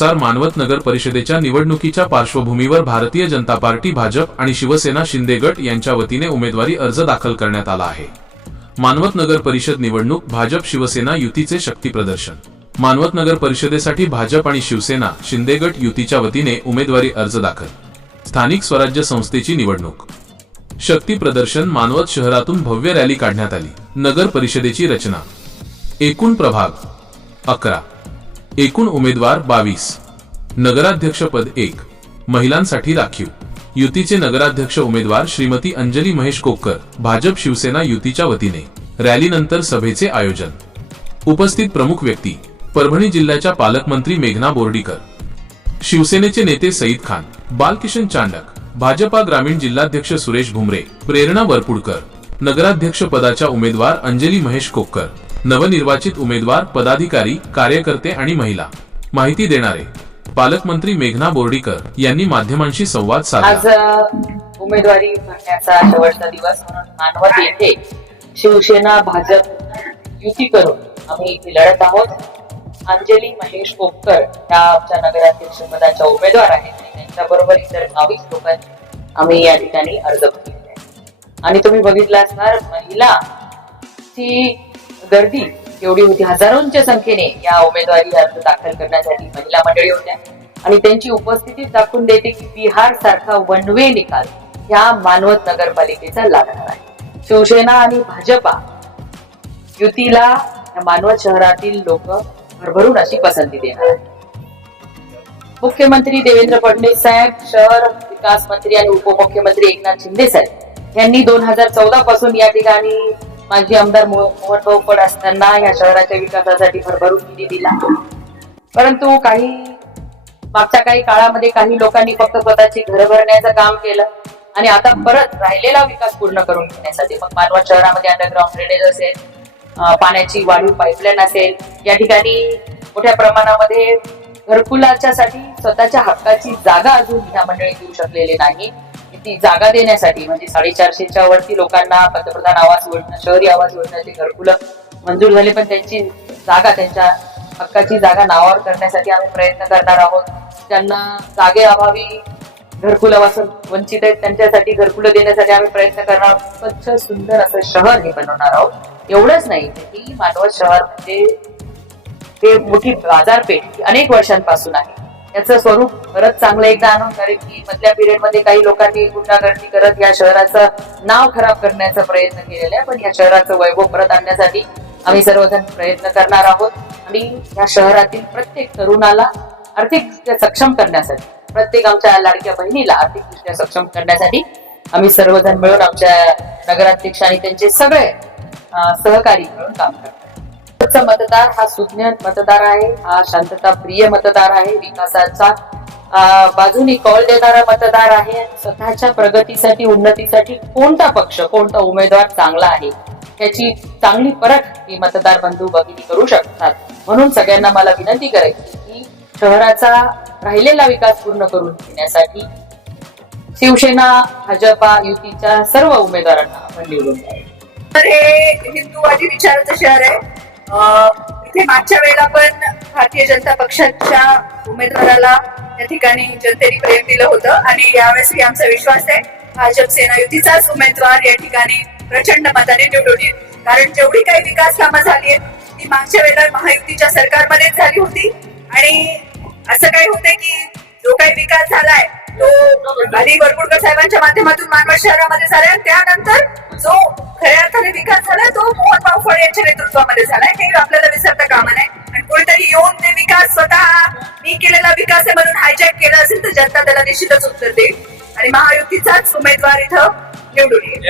नुसार मानवत नगर परिषदेच्या निवडणुकीच्या पार्श्वभूमीवर भारतीय जनता पार्टी भाजप आणि शिवसेना शिंदे गट यांच्या वतीने उमेदवारी अर्ज दाखल करण्यात आला आहे. मानवत नगर परिषद निवडणूक भाजप शिवसेना युतीचे शक्ती प्रदर्शन. मानवत नगर परिषदेसाठी भाजप आणि शिवसेना शिंदे गट युतीच्या वतीने उमेदवारी अर्ज दाखल. स्थानिक स्वराज्य संस्थेची निवडणूक. शक्ती प्रदर्शन मानवत शहरातून भव्य रॅली काढण्यात आली. नगर परिषदेची रचना. एकूण प्रभाग अकरा. एकूण उमेदवार बावीस. नगराध्यक्ष पद एक. महिलांसाठी राखीव. युतीचे नगराध्यक्ष उमेदवार श्रीमती अंजली महेश कोक्कर भाजप शिवसेना युतीच्या वतीने. रॅलीनंतर सभेचे आयोजन. उपस्थित प्रमुख व्यक्ती परभणी जिल्ह्याच्या पालकमंत्री मेघना बोर्डीकर. शिवसेनेचे नेते सईद खान बालकिशन चांडक भाजपा ग्रामीण जिल्हाध्यक्ष सुरेश भुमरे प्रेरणा वरपुडकर. नगराध्यक्ष पदाच्या उमेदवार अंजली महेश कोक्कर. नवनिर्वाचित उमेदवार पदाधिकारी कार्यकर्ते आणि महिला. माहिती देणारे. पालकमंत्री मेघना बोर्डीकर यांनी माध्यमांशी संवाद साधला. उमेदवारी भरण्याचा शेवटचा दिवस म्हणून मानवत येथे शिवसेना भाजप युती करून आम्ही इथे लढत आहोत. अंजली महेश कोपकर या आमच्या नगराध्यक्ष पदाच्या उमेदवार आहेत. त्यांच्याबरोबर इतर बावीस लोकांनी आम्ही या ठिकाणी अर्ज भरलेले आणि तुम्ही बघितलं असणार महिला ची गर्दी एवढी होती. हजारोंच्या संख्येने या उमेदवारी अर्ज दाखल करण्यासाठी महिला मंडळी होत्या. आणि त्यांची उपस्थिती दाखवून देते की बिहार सारखा वन वे निकाल ह्या मानवत नगरपालिकेचा लागणार आहे. शिवसेना आणि भाजपा युतीला मानवत शहरातील लोक भरभरून अशी पसंती देणार आहेत. मुख्यमंत्री देवेंद्र फडणवीस साहेब शहर विकास मंत्री आणि उपमुख्यमंत्री एकनाथ शिंदे साहेब यांनी दोन हजार चौदा पासून या ठिकाणी माजी आमदार मो- मोहन भाऊ पड असताना या शहराच्या विकासासाठी भरभरून निधी दिला. परंतु काही मागच्या काही काळामध्ये काही लोकांनी फक्त स्वतःची घरं भरण्याचं काम केलं आणि आता परत राहिलेला विकास पूर्ण करून घेण्यासाठी मग मानवा शहरामध्ये अंडरग्राऊंड ड्रेनेज असेल पाण्याची वाढीव पाईपलाईन असेल या ठिकाणी मोठ्या प्रमाणामध्ये घरकुलाच्या साठी स्वतःच्या हक्काची जागा अजून ह्या मंडळी देऊ शकलेली नाही. ती जागा देण्यासाठी म्हणजे साडेचारशेच्या वरती लोकांना पंतप्रधान आवास योजना शहरी आवास योजनाचे घरकुलं मंजूर झाले पण त्यांची जागा त्यांच्या हक्काची जागा नावावर करण्यासाठी आम्ही प्रयत्न करणार आहोत. त्यांना जागे अभावी घरकुलापासून वंचित आहेत त्यांच्यासाठी घरकुलं देण्यासाठी आम्ही प्रयत्न करणार आहोत. स्वच्छ सुंदर असं शहर हे बनवणार आहोत. एवढंच नाही ही मानवत शहर म्हणजे ते मोठी बाजारपेठ ही अनेक वर्षांपासून आहे. याचं स्वरूप परत चांगलं एकदा आणून कारण की मधल्या पिरियडमध्ये काही लोकांनी गुंडागर्दी करत या शहराचं नाव खराब करण्याचा प्रयत्न केलेला आहे. पण या शहराचं वैभव परत आणण्यासाठी आम्ही सर्वजण प्रयत्न करणार आहोत. आणि या शहरातील प्रत्येक तरुणाला आर्थिक सक्षम करण्यासाठी प्रत्येक आमच्या लाडक्या बहिणीला आर्थिकदृष्ट्या सक्षम करण्यासाठी आम्ही सर्वजण मिळून आमच्या नगराध्यक्ष आणि त्यांचे सगळे सहकारी मिळून काम करतो शेवटचा मतदार हा सुज्ञ मतदार आहे हा शांतता प्रिय मतदार आहे विकासाचा बाजूने बाजूनी कॉल देणारा मतदार आहे. स्वतःच्या प्रगतीसाठी उन्नतीसाठी कोणता पक्ष कोणता उमेदवार चांगला आहे त्याची चांगली परख ही मतदार बंधू भगिनी करू शकतात. म्हणून सगळ्यांना मला विनंती करायची की शहराचा राहिलेला विकास पूर्ण करून घेण्यासाठी शिवसेना भाजपा युतीच्या सर्व उमेदवारांना आपण निवडून द्यावे. तर हे हिंदूवादी विचाराचं शहर आहे. इथे मागच्या वेळेला पण भारतीय जनता पक्षाच्या उमेदवाराला या ठिकाणी जनतेने प्रेम दिलं होतं आणि यावेळेसही आमचा विश्वास आहे. भाजप सेना युतीचाच उमेदवार या ठिकाणी प्रचंड मताने निवडून येईल. कारण जेवढी काही विकास कामं झाली आहेत ती मागच्या वेळेला महायुतीच्या सरकारमध्येच झाली होती. आणि असं काही होतंय की जो काही विकास झालाय तो आधी वरपुडकर साहेबांच्या माध्यमातून मानवत शहरामध्ये झालाय. त्यानंतर खऱ्या अर्थाने विकास झालाय तो मोहन मावफळ यांच्या नेतृत्वामध्ये झालाय. हे आपल्याला विसरता कामा नाही आणि कोणीतरी येऊन ते विकास स्वतः मी केलेला विकास आहे म्हणून हायजॅक केला असेल तर जनता त्याला निश्चितच उत्तर देईल. आणि महायुतीचाच उमेदवार इथं निवडून येईल.